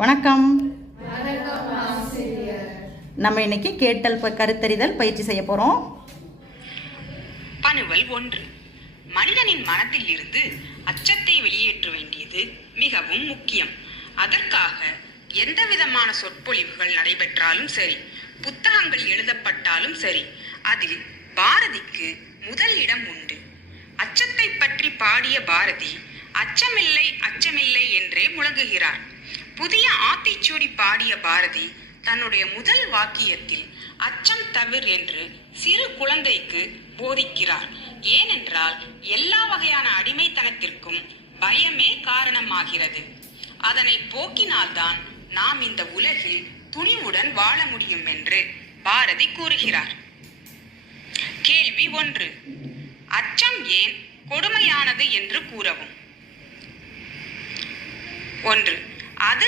வணக்கம். நம்ம இன்னைக்கு கேட்டல் கருத்தறிதல் பயிற்சி செய்ய போறோம். பணுவல் 1. மனிதனின் மனத்தில் இருந்து அச்சத்தை வெளியேற்ற வேண்டியது மிகவும் முக்கியம். அதற்காக எந்த விதமான சொற்பொழிவுகள் நடைபெற்றாலும் சரி, புத்தகங்கள் எழுதப்பட்டாலும் சரி, அதில் பாரதிக்கு முதல் இடம் உண்டு. அச்சத்தை பற்றி பாடிய பாரதி அச்சமில்லை அச்சமில்லை என்றே முழங்குகிறார். புதிய ஆத்திச்சூடி பாடிய பாரதி தன்னுடைய முதல் வாக்கியத்தில் அச்சம் தவிர் என்று சிறு குழந்தைக்கு போதிக்கிறார். ஏனென்றால் எல்லா வகையான அடிமைத்தனத்திற்கும் பயமே காரணமாகிறது. அதனை போக்கினால்தான் நாம் இந்த உலகில் துணிவுடன் வாழ முடியும் என்று பாரதி கூறுகிறார். கேள்வி 1. அச்சம் ஏன் கொடுமையானது என்று கூறவும். 1. அது